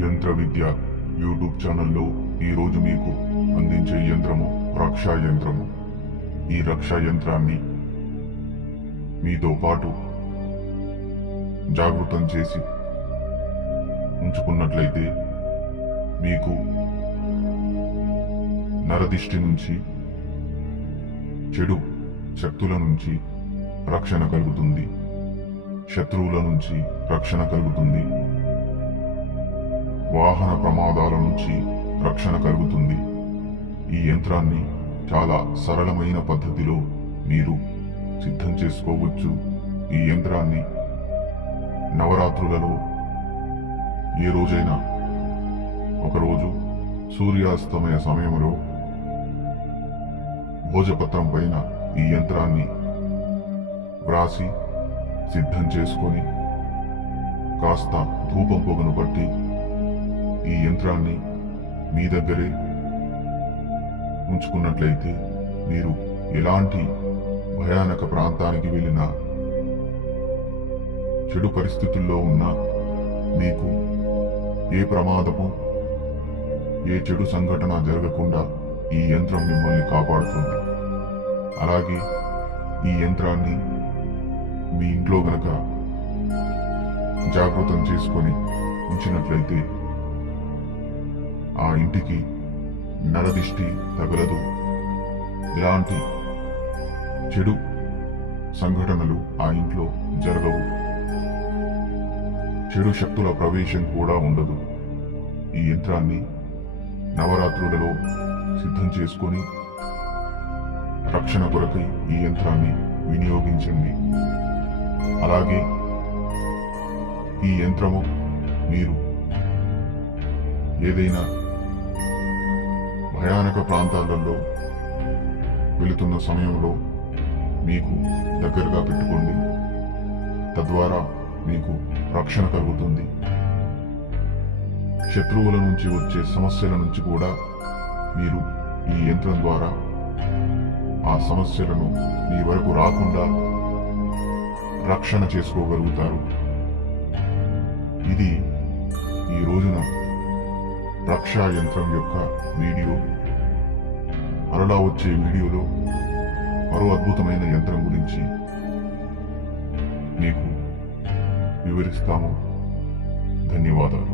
యంత్ర విద్య యూట్యూబ్ ఛానల్లో ఈరోజు మీకు అందించే యంత్రము రక్షా యంత్రము. ఈ రక్షా యంత్రాన్ని మీతో పాటు జాగృతం చేసి ఉంచుకున్నట్లయితే మీకు నరదిష్టి నుంచి, చెడు శక్తుల నుంచి రక్షణ కలుగుతుంది, శత్రువుల నుంచి రక్షణ కలుగుతుంది, వాహన ప్రమాదాల నుంచి రక్షణ కలుగుతుంది. ఈ యంత్రాన్ని చాలా సరళమైన పద్ధతిలో మీరు సిద్ధం చేసుకోవచ్చు. ఈ యంత్రాన్ని నవరాత్రులలో ఏ రోజైనా ఒకరోజు సూర్యాస్తమయ సమయంలో భోజపత్రం పైన ఈ యంత్రాన్ని వ్రాసి సిద్ధం చేసుకొని కాస్త ధూపం పొగను పట్టి ఈ యంత్రాన్ని మీ దగ్గరే ఉంచుకున్నట్లయితే మీరు ఎలాంటి భయానక ప్రాంతానికి వెళ్ళినా, చెడు పరిస్థితుల్లో ఉన్నా మీకు ఏ ప్రమాదము, ఏ చెడు సంఘటన జరగకుండా ఈ యంత్రం మిమ్మల్ని కాపాడుతుంది. అలాగే ఈ యంత్రాన్ని మీ ఇంట్లో గనక జాగృతం చేసుకొని ఉంచినట్లయితే ఆ ఇంటికి నరదిష్టి తగలదు, ఎలాంటి చెడు సంఘటనలు ఆ ఇంట్లో జరగవు, చెడు శక్తుల ప్రవేశం కూడా ఉండదు. ఈ యంత్రాన్ని నవరాత్రులలో సిద్ధం చేసుకొని రక్షణ కొరకై ఈ యంత్రాన్ని వినియోగించండి. అలాగే ఈ యంత్రము మీరు ఏదైనా భయానక ప్రాంతాలలో వెళుతున్న సమయంలో మీకు దగ్గరగా పెట్టుకోండి. తద్వారా మీకు రక్షణ కలుగుతుంది. శత్రువుల నుంచి వచ్చే సమస్యల నుంచి కూడా మీరు ఈ యంత్రం ద్వారా ఆ సమస్యలను మీ వరకు రాకుండా రక్షణ చేసుకోగలుగుతారు. ఇది ఈ రోజున రక్షా యంత్రం యొక్క వీడియో. మరలా వచ్చే వీడియోలో మరో అద్భుతమైన యంత్రం గురించి మీకు వివరిస్తాము. ధన్యవాదాలు.